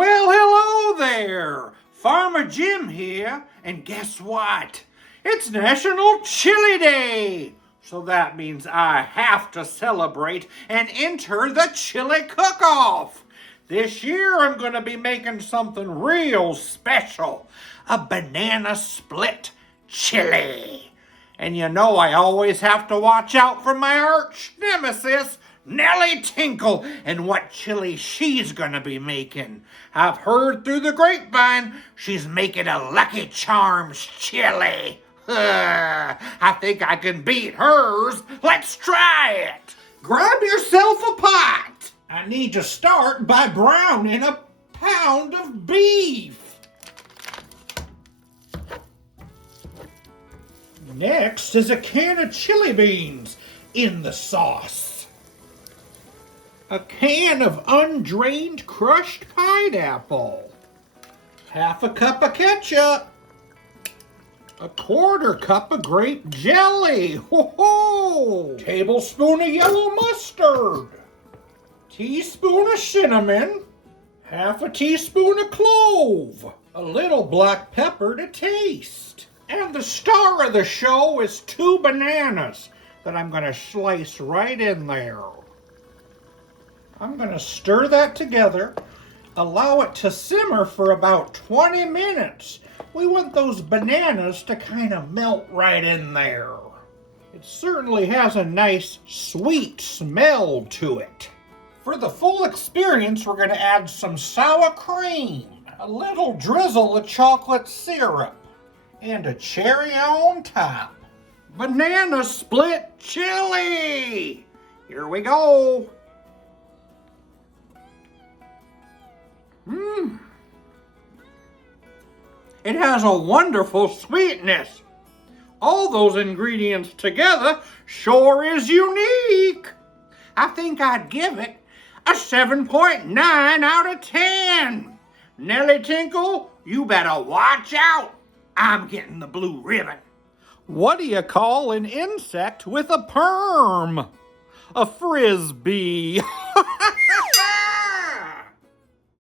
Well, hello there. Farmer Jim here, and guess what? It's National Chili Day. So that means I have to celebrate and enter the chili cook-off. This year I'm going to be making something real special. A banana split chili. And you know I always have to watch out for my arch nemesis, Nellie Tinkle, and what chili she's gonna be making. I've heard through the grapevine she's making a Lucky Charms chili. I think I can beat hers. Let's try it. Grab yourself a pot. I need to start by browning a pound of beef. Next is a can of chili beans in the sauce. A can of undrained crushed pineapple. Half a cup of ketchup. A quarter cup of grape jelly. Ho-ho! Tablespoon of yellow mustard. Teaspoon of cinnamon. Half a teaspoon of clove. A little black pepper to taste. And the star of the show is 2 bananas that I'm going to slice right in there. I'm going to stir that together, allow it to simmer for about 20 minutes. We want those bananas to kind of melt right in there. It certainly has a nice sweet smell to it. For the full experience, we're going to add some sour cream, a little drizzle of chocolate syrup, and a cherry on top. Banana split chili! Here we go. It has a wonderful sweetness. All those ingredients together sure is unique. I think I'd give it a 7.9 out of 10. Nellie Tinkle, you better watch out. I'm getting the blue ribbon. What do you call an insect with a perm? A frisbee.